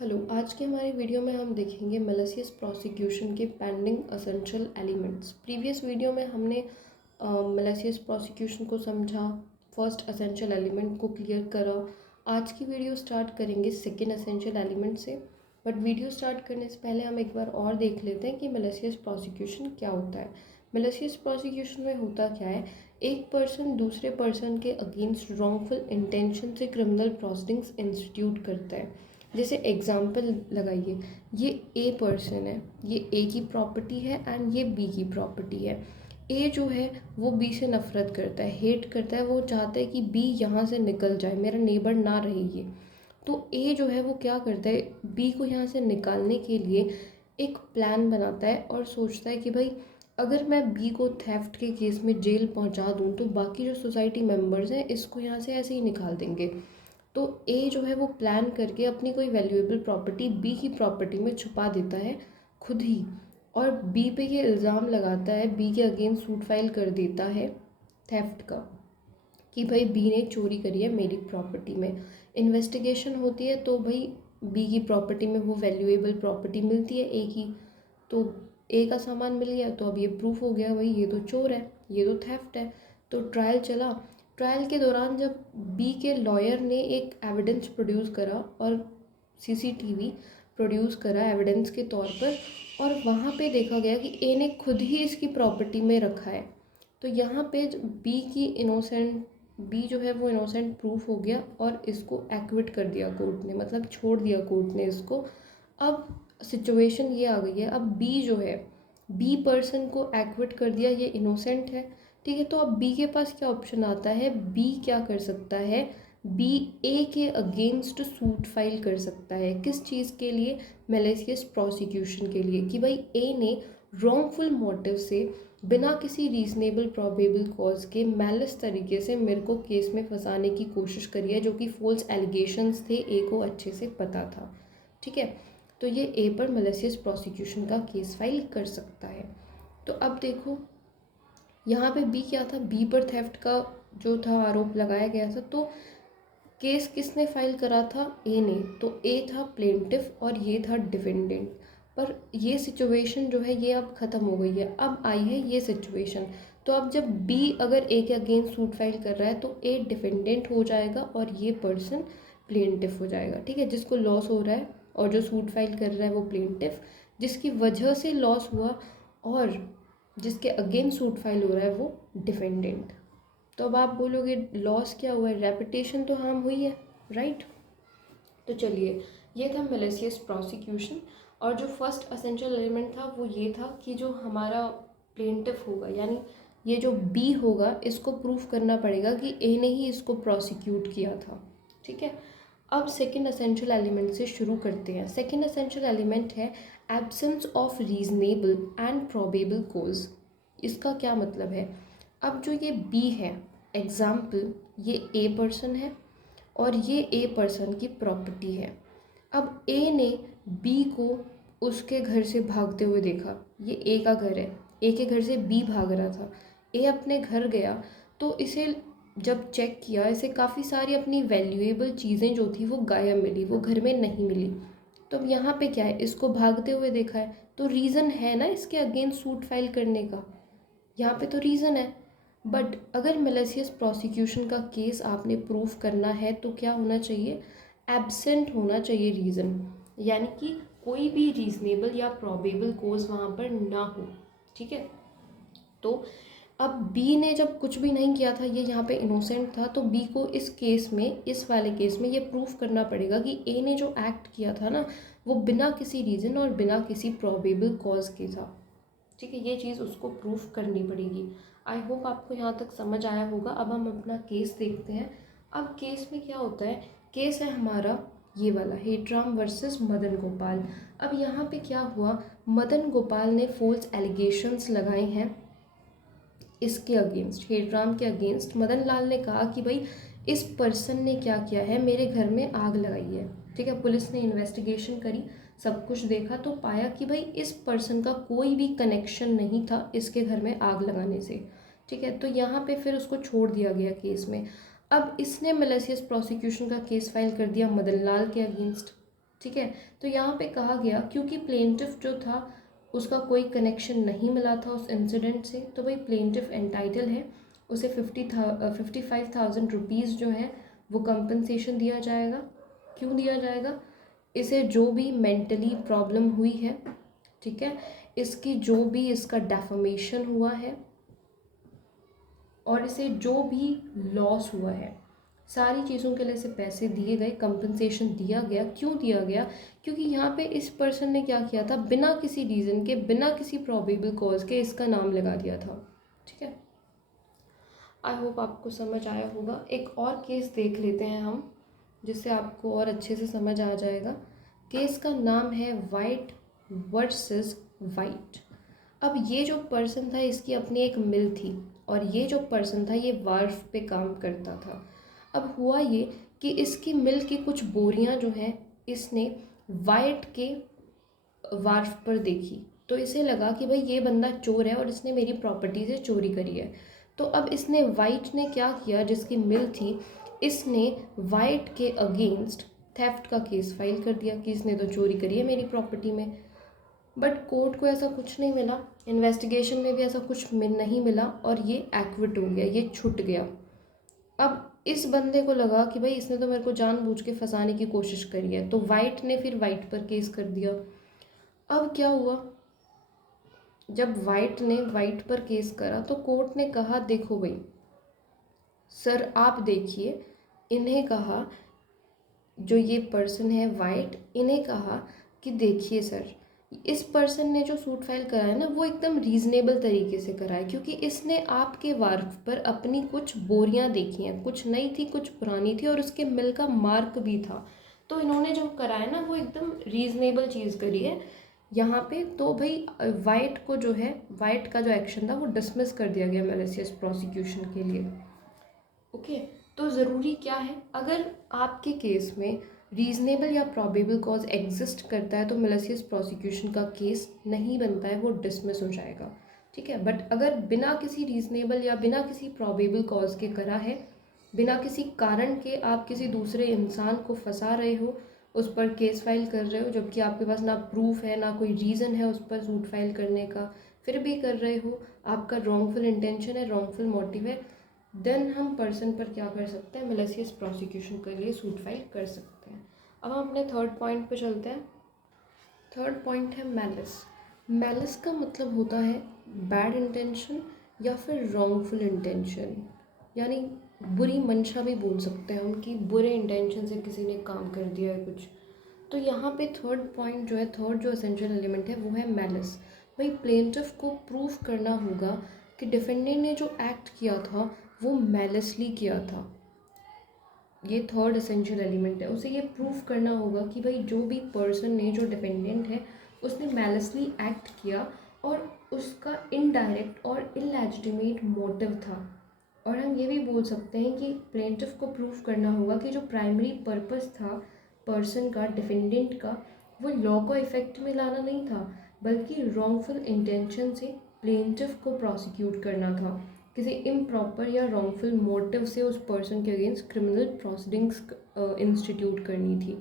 Hello, आज के हमारे वीडियो में हम देखेंगे मैलिशियस प्रोसिक्यूशन के pending essential elements. Previous video में हमने मैलिशियस प्रोसिक्यूशन को समझा, फर्स्ट असेंशियल एलिमेंट को क्लियर करा। आज की वीडियो स्टार्ट करेंगे सेकेंड असेंशियल एलिमेंट से। बट वीडियो स्टार्ट करने से पहले हम एक बार और देख लेते हैं कि मैलिशियस प्रोसिक्यूशन क्या होता है। मैलिशियस प्रोसिक्यूशन में होता क्या है, एक पर्सन दूसरे पर्सन के अगेंस्ट रॉन्गफुल इंटेंशन से क्रिमिनल प्रोसीडिंग्स इंस्टीट्यूट करता है। जैसे एग्जाम्पल लगाइए, ये ए पर्सन है, ये ए की प्रॉपर्टी है एंड ये बी की प्रॉपर्टी है। ए जो है वो बी से नफरत करता है, हेट करता है, वो चाहता है कि बी यहाँ से निकल जाए, मेरा नेबर ना रहे ये। तो ए जो है वो क्या करता है, बी को यहाँ से निकालने के लिए एक प्लान बनाता है और सोचता है कि भाई अगर मैं बी को थेफ्ट के केस में जेल पहुँचा दूँ तो बाकी जो सोसाइटी मेम्बर्स हैं इसको यहाँ से ऐसे ही निकाल देंगे। तो ए जो है वो प्लान करके अपनी कोई वैल्यूएबल प्रॉपर्टी बी की प्रॉपर्टी में छुपा देता है खुद ही, और बी पे ये इल्ज़ाम लगाता है, बी के अगेंस्ट सूट फाइल कर देता है थेफ्ट का, कि भाई बी ने चोरी करी है मेरी प्रॉपर्टी में। इन्वेस्टिगेशन होती है तो भाई बी की प्रॉपर्टी में वो वैल्यूएबल प्रॉपर्टी मिलती है ए की, तो ए का सामान मिल गया, तो अब ये प्रूफ हो गया भाई ये तो चोर है, ये तो थेफ्ट है। तो ट्रायल चला। ट्रायल के दौरान जब बी के लॉयर ने एक एविडेंस प्रोड्यूस करा और सीसीटीवी प्रोड्यूस करा एविडेंस के तौर पर, और वहाँ पे देखा गया कि ए ने खुद ही इसकी प्रॉपर्टी में रखा है, तो यहाँ पे बी जो है वो इनोसेंट प्रूफ हो गया और इसको एक्विट कर दिया कोर्ट ने, मतलब छोड़ दिया कोर्ट ने इसको। अब सिचुएशन ये आ गई है, अब बी जो है, बी पर्सन को एक्विट कर दिया, ये इनोसेंट है, ठीक है। तो अब बी के पास क्या ऑप्शन आता है, बी क्या कर सकता है, बी ए के अगेंस्ट सूट फाइल कर सकता है। किस चीज़ के लिए, मैलिशियस प्रोसिक्यूशन के लिए, कि भाई ए ने रॉन्गफुल मोटिव से बिना किसी रीजनेबल प्रोबेबल कॉज के मैलिस तरीके से मेरे को केस में फंसाने की कोशिश करी है, जो कि फॉल्स एलिगेशंस थे, ए को अच्छे से पता था, ठीक है। तो ये ए पर मैलिशियस प्रोसिक्यूशन का केस फाइल कर सकता है। तो अब देखो यहाँ पे बी क्या था, बी पर थेफ्ट का जो था आरोप लगाया गया था, तो केस किसने फाइल करा था, ए ने। तो ए था प्लेंटिफ और ये था डिफेंडेंट। पर ये सिचुएशन जो है ये अब ख़त्म हो गई है, अब आई है ये सिचुएशन। तो अब जब बी अगर ए के अगेंस्ट सूट फाइल कर रहा है तो ए डिफेंडेंट हो जाएगा और ये पर्सन प्लेंटिफ हो जाएगा, ठीक है। जिसको लॉस हो रहा है और जो सूट फाइल कर रहा है वो प्लेंटिफ, जिसकी वजह से लॉस हुआ और जिसके अगेंस्ट सूट फाइल हो रहा है वो डिफेंडेंट। तो अब आप बोलोगे लॉस क्या हुआ है, रेपुटेशन तो हार्म हुई है, राइट। तो चलिए, ये था मैलिशियस प्रोसिक्यूशन। और जो फर्स्ट असेंशियल एलिमेंट था वो ये था कि जो हमारा प्लेंटिफ होगा, यानी ये जो बी होगा, इसको प्रूफ करना पड़ेगा कि ए ने ही इसको प्रोसिक्यूट किया था, ठीक है। अब सेकेंड असेंशियल एलिमेंट से शुरू करते हैं। सेकेंड असेंशियल एलिमेंट है absence of reasonable and probable cause. इसका क्या मतलब है, अब जो ये बी है, एग्जाम्पल ये ए पर्सन है और ये ए पर्सन की प्रॉपर्टी है। अब ए ने बी को उसके घर से भागते हुए देखा, ये ए का घर है, ए के घर से बी भाग रहा था। ए अपने घर गया तो इसे जब चेक किया, इसे काफ़ी सारी अपनी वैल्यूएबल चीज़ें जो थी वो गायब मिली, वो घर में नहीं मिली। तो अब यहाँ पे क्या है, इसको भागते हुए देखा है तो रीज़न है ना इसके अगेंस्ट सूट फाइल करने का, यहाँ पे तो रीज़न है। बट अगर मैलिशियस प्रोसिक्यूशन का केस आपने प्रूफ करना है तो क्या होना चाहिए, एब्सेंट होना चाहिए रीज़न, यानी कि कोई भी रीजनेबल या प्रोबेबल कोज वहाँ पर ना हो, ठीक है। तो अब बी ने जब कुछ भी नहीं किया था, ये यहाँ पे इनोसेंट था, तो बी को इस केस में, इस वाले केस में ये प्रूफ करना पड़ेगा कि ए ने जो एक्ट किया था ना वो बिना किसी रीज़न और बिना किसी प्रोबेबल कॉज के था, ठीक है। ये चीज़ उसको प्रूफ करनी पड़ेगी। आई होप आपको यहाँ तक समझ आया होगा। अब हम अपना केस देखते हैं। अब केस में क्या होता है, केस है हमारा ये वाला, हेटराम वर्सेस मदन गोपाल। अब यहाँ पे क्या हुआ, मदन गोपाल ने फॉल्स एलिगेशंस लगाए हैं इसके अगेंस्ट, हेटराम के अगेंस्ट। मदन लाल ने कहा कि भाई इस पर्सन ने क्या किया है, मेरे घर में आग लगाई है, ठीक है। पुलिस ने इन्वेस्टिगेशन करी, सब कुछ देखा तो पाया कि भाई इस पर्सन का कोई भी कनेक्शन नहीं था इसके घर में आग लगाने से, ठीक है। तो यहाँ पे फिर उसको छोड़ दिया गया केस में। अब इसने मैलिशियस प्रोसिक्यूशन का केस फाइल कर दिया मदन लाल के अगेंस्ट, ठीक है। तो यहाँ पे कहा गया क्योंकि प्लेंटिफ जो था उसका कोई कनेक्शन नहीं मिला था उस इंसिडेंट से, तो भाई प्लेंटिफ एंटाइटल है, उसे 55,000 रुपीज़ जो है वो कंपनसेशन दिया जाएगा। क्यों दिया जाएगा? इसे जो भी मेंटली प्रॉब्लम हुई है, ठीक है, इसकी जो भी इसका डेफमेशन हुआ है और इसे जो भी लॉस हुआ है, सारी चीज़ों के लिए इसे पैसे दिए गए, कंपनसेशन दिया गया। क्यों दिया गया? क्योंकि यहाँ पे इस पर्सन ने क्या किया था, बिना किसी रीज़न के, बिना किसी प्रोबेबल कॉज के इसका नाम लगा दिया था। ठीक है, आई होप आपको समझ आया होगा। एक और केस देख लेते हैं हम, जिससे आपको और अच्छे से समझ आ जाएगा। केस का नाम है वाइट वर्सेस वाइट। अब ये जो पर्सन था इसकी अपनी एक मिल थी और ये जो पर्सन था ये वार्फ पे काम करता था। अब हुआ ये कि इसकी मिल की कुछ बोरियां जो हैं इसने वाइट के वार्फ पर देखी, तो इसे लगा कि भाई ये बंदा चोर है और इसने मेरी प्रॉपर्टी से चोरी करी है। तो अब इसने वाइट ने क्या किया, जिसकी मिल थी, इसने वाइट के अगेंस्ट थेफ्ट का केस फाइल कर दिया कि इसने तो चोरी करी है मेरी प्रॉपर्टी में। बट कोर्ट को ऐसा कुछ नहीं मिला, इन्वेस्टिगेशन में भी ऐसा कुछ नहीं मिला और ये एक्विट हो गया, ये छूट गया। अब इस बंदे को लगा कि भाई इसने तो मेरे को जानबूझ के फंसाने की कोशिश करी है, तो वाइट ने फिर वाइट पर केस कर दिया। अब क्या हुआ, जब वाइट ने वाइट पर केस करा तो कोर्ट ने कहा देखो भाई सर आप देखिए, इन्हें कहा, जो ये पर्सन है वाइट, इन्हें कहा कि देखिए सर, इस पर्सन ने जो सूट फाइल करा है ना वो एकदम रीज़नेबल तरीके से करा है, क्योंकि इसने आपके वार्फ पर अपनी कुछ बोरियां देखी हैं, कुछ नई थी कुछ पुरानी थी और उसके मिल का मार्क भी था। तो इन्होंने जो करा है ना वो एकदम रीज़नेबल चीज़ करी है यहाँ पे। तो भाई वाइट को जो है, वाइट का जो एक्शन था वो डिसमिस कर दिया गया मैलिशियस प्रोसिक्यूशन के लिए। ओके, तो ज़रूरी क्या है, अगर आपके केस में रीज़नेबल या प्रॉबेबल कॉज एग्जिस्ट करता है तो मैलिशियस प्रोसिक्यूशन का केस नहीं बनता है, वो डिसमिस हो जाएगा। ठीक है, बट अगर बिना किसी रीज़नेबल या बिना किसी प्रॉबेबल कॉज के करा है, बिना किसी कारण के आप किसी दूसरे इंसान को फंसा रहे हो, उस पर केस फाइल कर रहे हो, जबकि आपके पास ना प्रूफ है ना कोई रीज़न है उस पर सूट फाइल करने का, फिर भी कर रहे हो, आपका रॉन्गफुल इंटेंशन है, रॉन्गफुल मोटिव है, देन हम पर्सन पर क्या कर सकते हैं, मैलिशियस प्रोसिक्यूशन के लिए सूट फाइल कर सकते हैं। अब हम अपने थर्ड पॉइंट पे चलते हैं। थर्ड पॉइंट है मैलिस। मैलिस का मतलब होता है बैड इंटेंशन या फिर रॉन्गफुल इंटेंशन, यानी बुरी मंशा भी बोल सकते हैं हम कि बुरे इंटेंशन से किसी ने काम कर दिया है कुछ। तो यहाँ पे थर्ड पॉइंट जो है, थर्ड जो एसेंशियल एलिमेंट है वो है मैलिस। भाई प्लेंटिफ को प्रूफ करना होगा कि डिफेंडेंट ने जो एक्ट किया था वो मैलिसली किया था। ये थर्ड एसेंशियल एलिमेंट है, उसे ये प्रूफ करना होगा कि भाई जो भी पर्सन ने, जो डिफेंडेंट है, उसने मैलिसली एक्ट किया और उसका इनडायरेक्ट और इलेजिटिमेट मोटिव था। और हम ये भी बोल सकते हैं कि प्लेंटिफ को प्रूफ करना होगा कि जो प्राइमरी पर्पस था पर्सन का, डिफेंडेंट का, वो लॉ को इफेक्ट में लाना नहीं था, बल्कि रॉन्गफुल इंटेंशन से प्लेंटिफ को प्रोसिक्यूट करना था, किसी इम्प्रॉपर या रॉन्गफुल मोटिव से उस पर्सन के अगेंस्ट क्रिमिनल प्रोसीडिंग्स इंस्टीट्यूट करनी थी।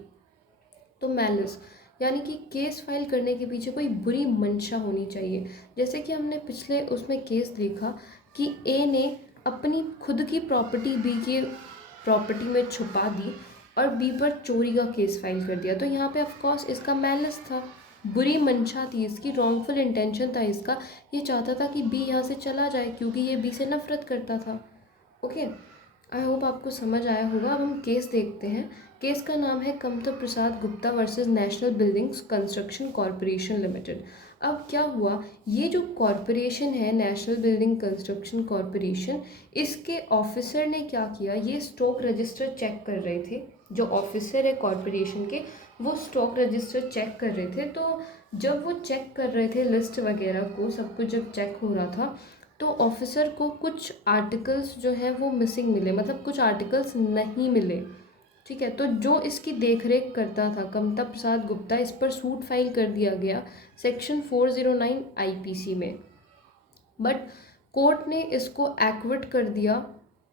तो मैलिस यानी कि केस फाइल करने के पीछे कोई बुरी मंशा होनी चाहिए। जैसे कि हमने पिछले उसमें केस देखा कि ए ने अपनी खुद की प्रॉपर्टी बी की प्रॉपर्टी में छुपा दी और बी पर चोरी का केस फाइल कर दिया, तो यहाँ पे ऑफकोर्स इसका मैलिस था, बुरी मंशा थी इसकी, रॉन्गफुल इंटेंशन था इसका, ये चाहता था कि बी यहाँ से चला जाए क्योंकि ये बी से नफरत करता था। ओके, आई होप आपको समझ आया होगा। अब हम केस देखते हैं। केस का नाम है Kamta Prasad Gupta versus national buildings construction corporation limited. अब क्या हुआ, ये जो कॉरपोरेशन है नेशनल बिल्डिंग कंस्ट्रक्शन कॉरपोरेशन, इसके ऑफिसर ने क्या किया, ये स्टॉक रजिस्टर चेक कर रहे थे, जो ऑफिसर है कॉरपोरेशन के वो स्टॉक रजिस्टर चेक कर रहे थे। तो जब वो चेक कर रहे थे लिस्ट वगैरह को, सब कुछ जब चेक हो रहा था, तो ऑफिसर को कुछ आर्टिकल्स जो हैं वो मिसिंग मिले, मतलब कुछ आर्टिकल्स नहीं मिले। ठीक है, तो जो इसकी देखरेख करता था कमता प्रसाद गुप्ता, इस पर सूट फाइल कर दिया गया सेक्शन 409 आईपीसी में। बट कोर्ट ने इसको एक्विट कर दिया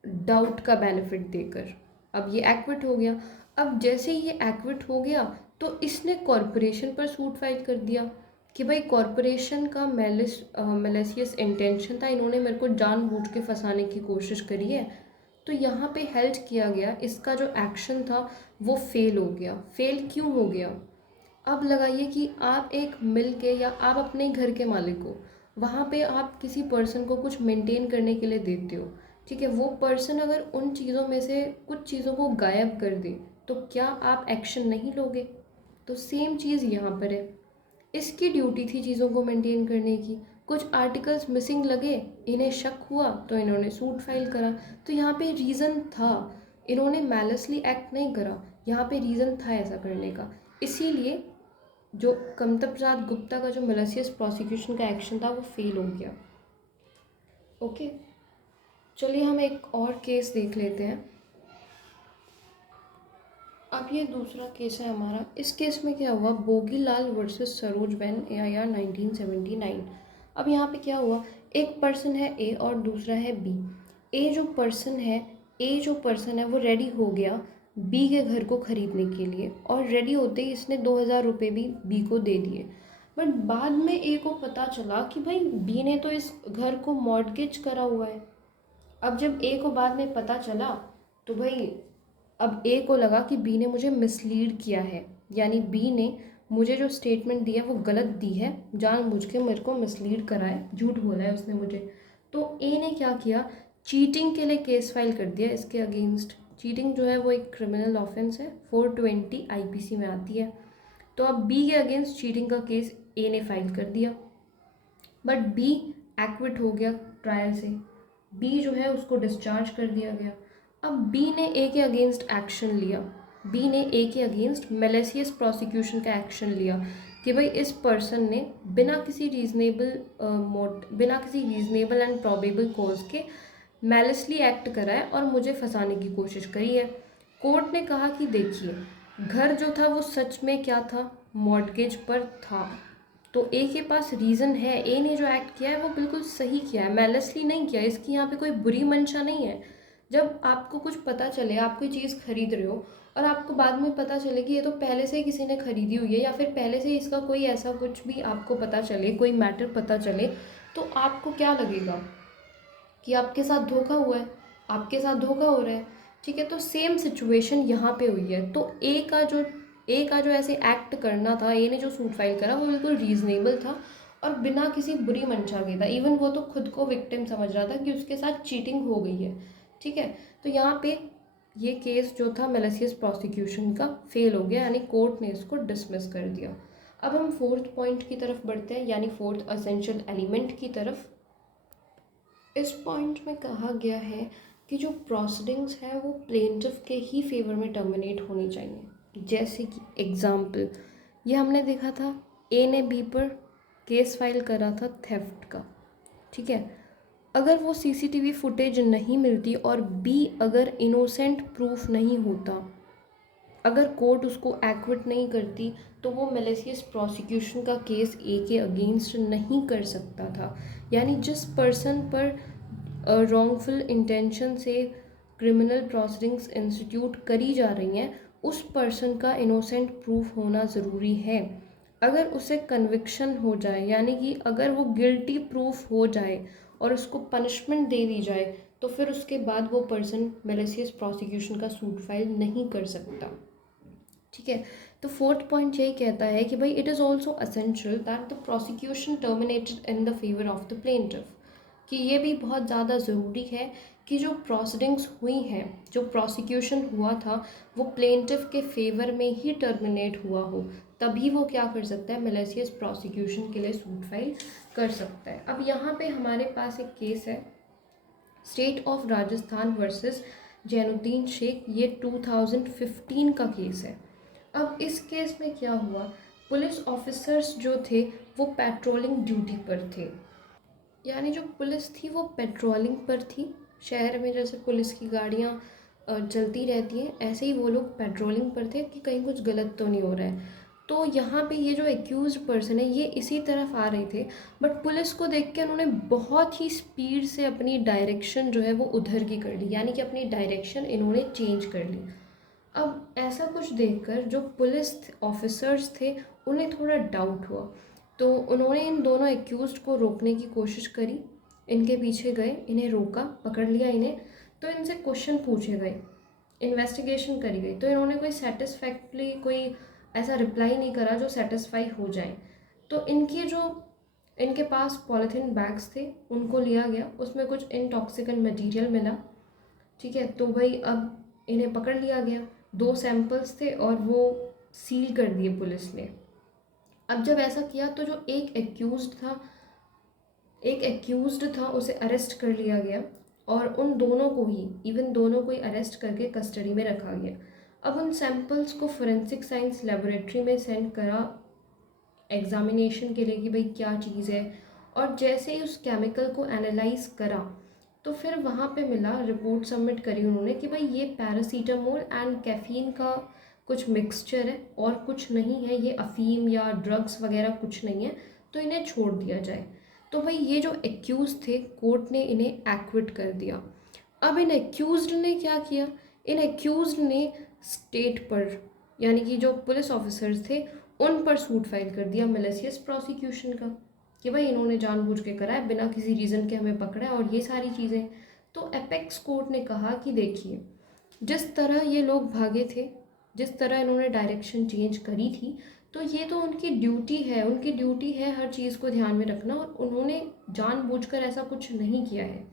डाउट का बेनिफिट देकर। अब ये एक्विट हो गया। अब जैसे ही ये एक्विट हो गया तो इसने कॉरपोरेशन पर सूट फाइल कर दिया कि भाई कॉरपोरेशन का मैलिशियस इंटेंशन था, इन्होंने मेरे को जानबूझ के फंसाने की कोशिश करी है। तो यहाँ पे हेल्ड किया गया, इसका जो एक्शन था वो फेल हो गया। फेल क्यों हो गया? अब लगाइए कि आप एक मिल के या आप अपने घर के मालिक हो, वहाँ पे आप किसी पर्सन को कुछ मेंटेन करने के लिए देते हो, ठीक है। वो पर्सन अगर उन चीज़ों में से कुछ चीज़ों को गायब कर दे तो क्या आप एक्शन नहीं लोगे? तो सेम चीज़ यहाँ पर है। इसकी ड्यूटी थी चीज़ों को मेंटेन करने की। कुछ आर्टिकल्स मिसिंग लगे, इन्हें शक हुआ तो इन्होंने सूट फाइल करा। तो यहाँ पे रीज़न था, इन्होंने मैलिसली एक्ट नहीं करा, यहाँ पे रीज़न था ऐसा करने का। इसीलिए जो कमता प्रसाद गुप्ता का जो मैलिशियस प्रोसिक्यूशन का एक्शन था वो फेल हो गया। ओके, चलिए हम एक और केस देख लेते हैं। अब ये दूसरा केस है हमारा। इस केस में क्या हुआ, बोगीलाल वर्सेस सरोजबेन AIR 1979। अब यहाँ पे क्या हुआ, एक पर्सन है ए और दूसरा है बी। ए जो पर्सन है वो रेडी हो गया बी के घर को ख़रीदने के लिए, और रेडी होते ही इसने 2000 रुपये भी बी को दे दिए। बट बाद में ए को पता चला कि भाई बी ने तो इस घर को मॉर्टगेज करा हुआ है। अब जब ए को बाद में पता चला तो भाई अब ए को लगा कि बी ने मुझे मिसलीड किया है, यानी बी ने मुझे जो स्टेटमेंट दी है वो गलत दी है, जानबूझ के मेरे को मिसलीड करा है, झूठ बोला है उसने मुझे। तो ए ने क्या किया, चीटिंग के लिए केस फाइल कर दिया इसके अगेंस्ट। चीटिंग जो है वो एक क्रिमिनल ऑफेंस है, 420 IPC में आती है। तो अब बी के अगेंस्ट चीटिंग का केस ए ने फाइल कर दिया, बट बी एक्विट हो गया ट्रायल से। बी जो है उसको डिस्चार्ज कर दिया गया। अब बी ने ए के अगेंस्ट एक्शन लिया, बी ने ए के अगेंस्ट मैलिशियस प्रोसिक्यूशन का एक्शन लिया कि भाई इस पर्सन ने बिना किसी रीजनेबल एंड प्रोबेबल कॉज के मैलिसली एक्ट करा है और मुझे फंसाने की कोशिश करी है। कोर्ट ने कहा कि देखिए, घर जो था वो सच में क्या था, मॉर्टगेज पर था। तो ए के पास रीज़न है, ए ने जो एक्ट किया है वो बिल्कुल सही किया है, मैलिसली नहीं किया, इसकी यहाँ पे कोई बुरी मंशा नहीं है। जब आपको कुछ पता चले, आप कोई चीज़ खरीद रहे हो और आपको बाद में पता चले कि ये तो पहले से ही किसी ने खरीदी हुई है, या फिर पहले से इसका कोई ऐसा कुछ भी आपको पता चले, कोई मैटर पता चले, तो आपको क्या लगेगा कि आपके साथ धोखा हुआ है, आपके साथ धोखा हो रहा है, ठीक है। तो सेम सिचुएशन यहाँ पे हुई है। तो ए का जो ऐसे एक्ट करना था, ए ने जो सूट फाइल करा वो बिल्कुल रीजनेबल था और बिना किसी बुरी मंशा के था। इवन वो तो खुद को विक्टिम समझ रहा था कि उसके साथ चीटिंग हो गई है, ठीक है। तो यहाँ पे ये केस जो था मैलिशियस प्रोसिक्यूशन का फेल हो गया, यानी कोर्ट ने इसको डिसमिस कर दिया। अब हम फोर्थ पॉइंट की तरफ बढ़ते हैं, यानी फोर्थ असेंशियल एलिमेंट की तरफ। इस पॉइंट में कहा गया है कि जो प्रोसीडिंग्स है वो प्लेंटिफ के ही फेवर में टर्मिनेट होनी चाहिए। जैसे कि एग्जाम्पल ये हमने देखा था, ए ने बी पर केस फाइल करा था थेफ्ट का, ठीक है। अगर वो CCTV फुटेज नहीं मिलती और बी अगर इनोसेंट प्रूफ नहीं होता, अगर कोर्ट उसको एक्विट नहीं करती, तो वो मैलिशियस प्रोसिक्यूशन का केस ए के अगेंस्ट नहीं कर सकता था। यानी जिस पर्सन पर रॉन्गफुल इंटेंशन से क्रिमिनल प्रोसीडिंग्स इंस्टीट्यूट करी जा रही हैं, उस पर्सन का इनोसेंट प्रूफ होना ज़रूरी है। अगर उसे कन्विक्शन हो जाए, यानी कि अगर वो गिल्टी प्रूफ हो जाए और उसको पनिशमेंट दे दी जाए, तो फिर उसके बाद वो पर्सन मैलिशियस प्रोसिक्यूशन का सूट फाइल नहीं कर सकता, ठीक है। तो फोर्थ पॉइंट यही कहता है कि भाई it is also essential that the prosecution terminated in the favour of the plaintiff, कि ये भी बहुत ज़्यादा ज़रूरी है कि जो प्रोसीडिंग्स हुई हैं, जो प्रोसिक्यूशन हुआ था, वो प्लेंटिफ के फेवर में ही टर्मिनेट हुआ हो, तभी वो क्या कर सकता है, मैलिशियस प्रोसिक्यूशन के लिए सूट फाइल कर सकता है। अब यहाँ पे हमारे पास एक केस है, state of Rajasthan versus Zainuddin Shaikh, ये 2015 का केस है। अब इस केस में क्या हुआ, पुलिस ऑफिसर्स जो थे वो पेट्रोलिंग ड्यूटी पर थे, यानी जो पुलिस थी वो पेट्रोलिंग पर थी। शहर में जैसे पुलिस की गाड़ियाँ चलती रहती हैं, ऐसे ही वो लोग पेट्रोलिंग पर थे कि कहीं कुछ गलत तो नहीं हो रहा है। तो यहाँ पे ये जो एक्यूज पर्सन है ये इसी तरफ आ रहे थे, बट पुलिस को देख के उन्होंने बहुत ही स्पीड से अपनी डायरेक्शन जो है वो उधर की कर ली, यानी कि अपनी डायरेक्शन इन्होंने चेंज कर ली। अब ऐसा कुछ देखकर जो पुलिस ऑफिसर्स थे उन्हें थोड़ा डाउट हुआ, तो उन्होंने इन दोनों एक्यूज्ड को रोकने की कोशिश करी, इनके पीछे गए, इन्हें रोका, पकड़ लिया इन्हें, तो इनसे क्वेश्चन पूछे गए, इन्वेस्टिगेशन करी गई, तो इन्होंने कोई सेटिस्फैक्टरी कोई ऐसा रिप्लाई नहीं करा जो सेटिस्फाई हो जाए। तो इनके पास पॉलीथीन बैग्स थे, उनको लिया गया, उसमें कुछ इनटॉक्सिकेंट मटेरियल मिला। ठीक है, तो भाई अब इन्हें पकड़ लिया गया, 2 सैंपल्स थे और वो सील कर दिए पुलिस ने। अब जब ऐसा किया तो जो एक एक्यूज्ड था उसे अरेस्ट कर लिया गया और उन दोनों को ही इवन दोनों को ही अरेस्ट करके कस्टडी में रखा गया। अब उन सैंपल्स को फोरेंसिक साइंस लेबोरेटरी में सेंड करा एग्जामिनेशन के लिए कि भाई क्या चीज़ है, और जैसे ही उस केमिकल को एनालाइज करा तो फिर वहाँ पे मिला, रिपोर्ट सबमिट करी उन्होंने कि भाई ये पैरासीटामोल एंड कैफीन का कुछ मिक्सचर है और कुछ नहीं है, ये अफीम या ड्रग्स वगैरह कुछ नहीं है, तो इन्हें छोड़ दिया जाए। तो भाई ये जो एक्यूज थे कोर्ट ने इन्हें एक्विट कर दिया। अब इन एक्यूज्ड ने क्या किया, इन एक्यूज्ड ने स्टेट पर यानी कि जो पुलिस ऑफिसर्स थे उन पर सूट फाइल कर दिया मैलिशियस प्रोसिक्यूशन का, कि भाई इन्होंने जानबूझ के करा है, बिना किसी रीज़न के हमें पकड़ा है और ये सारी चीज़ें। तो एपेक्स कोर्ट ने कहा कि देखिए, जिस तरह ये लोग भागे थे, जिस तरह इन्होंने डायरेक्शन चेंज करी थी, तो ये तो उनकी ड्यूटी है हर चीज़ को ध्यान में रखना, और उन्होंने जानबूझकर ऐसा कुछ नहीं किया है।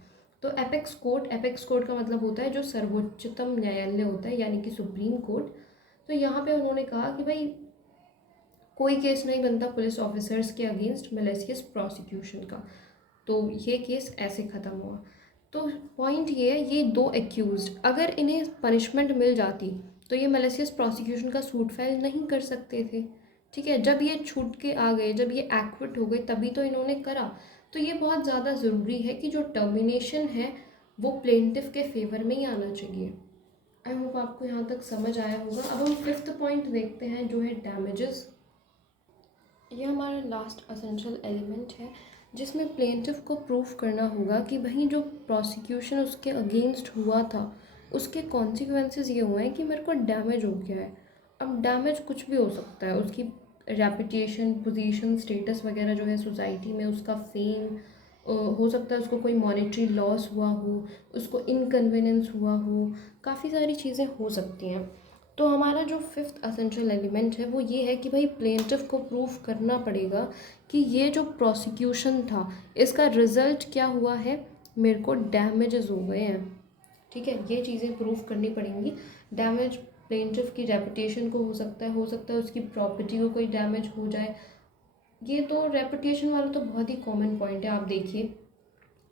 तो एपेक्स कोर्ट का मतलब होता है जो सर्वोच्चतम न्यायालय होता है, यानी कि सुप्रीम कोर्ट। तो यहाँ पे उन्होंने कहा कि भाई कोई केस नहीं बनता पुलिस ऑफिसर्स के अगेंस्ट मैलिशियस प्रोसिक्यूशन का, तो ये केस ऐसे ख़त्म हुआ। तो पॉइंट ये है, ये 2 एक्यूज्ड अगर इन्हें पनिशमेंट मिल जाती तो ये मैलिशियस प्रोसिक्यूशन का सूट फाइल नहीं कर सकते थे। ठीक है, जब ये छूट के आ गए, जब ये एक्विट हो गए, तभी तो इन्होंने करा। तो ये बहुत ज़्यादा ज़रूरी है कि जो टर्मिनेशन है वो प्लेंटिफ के फेवर में ही आना चाहिए। आई होप आपको यहाँ तक समझ आया होगा। अब हम 5th पॉइंट देखते हैं जो है डैमेजेस। ये हमारा लास्ट असेंशियल एलिमेंट है जिसमें प्लेंटिफ को प्रूफ करना होगा कि भाई जो प्रोसिक्यूशन उसके अगेंस्ट हुआ था उसके कॉन्सिक्वेंसेस ये हुए हैं कि मेरे को डैमेज हो गया है। अब डैमेज कुछ भी हो सकता है, उसकी रेपुटेशन, पोजीशन, स्टेटस वगैरह जो है सोसाइटी में, उसका फेम, हो सकता है उसको कोई मॉनेटरी लॉस हुआ हो, उसको इनकन्वीनियंस हुआ हो, काफ़ी सारी चीज़ें हो सकती हैं। तो हमारा जो 5th असेंशियल एलिमेंट है वो ये है कि भाई प्लेंटिफ को प्रूफ करना पड़ेगा कि ये जो प्रोसिक्यूशन था इसका रिज़ल्ट क्या हुआ है, मेरे को डैमेजेस हो गए हैं। ठीक है, ये चीज़ें प्रूफ करनी पड़ेंगी। डैमेज प्लेंटिफ की रेपुटेशन को हो सकता है उसकी प्रॉपर्टी को कोई डैमेज हो जाए। ये तो रेपुटेशन वाला तो बहुत ही कॉमन पॉइंट है। आप देखिए,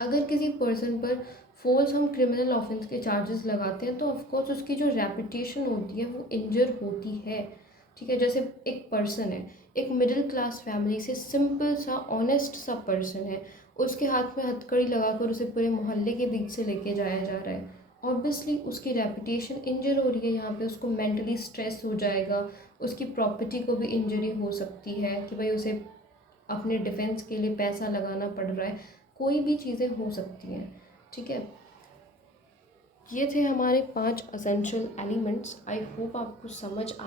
अगर किसी पर्सन पर फोल्स हम क्रिमिनल ऑफेंस के चार्जेस लगाते हैं तो ऑफकोर्स उसकी जो रेपुटेशन होती है वो इंजर होती है। ठीक है, जैसे एक पर्सन है, एक मिडिल क्लास फैमिली से सिंपल सा ऑनेस्ट सा पर्सन है, उसके हाथ में हथकड़ी लगाकर उसे पूरे मोहल्ले के बीच से लेके जाया जा रहा है, ऑब्वियसली उसकी रेपुटेशन इंजर हो रही है। यहाँ पे उसको मेंटली स्ट्रेस हो जाएगा, उसकी प्रॉपर्टी को भी इंजरी हो सकती है कि भाई उसे अपने डिफेंस के लिए पैसा लगाना पड़ रहा है, कोई भी चीज़ें हो सकती हैं। ठीक है, ये थे हमारे 5 असेंशियल एलिमेंट्स। आई होप आपको समझ आ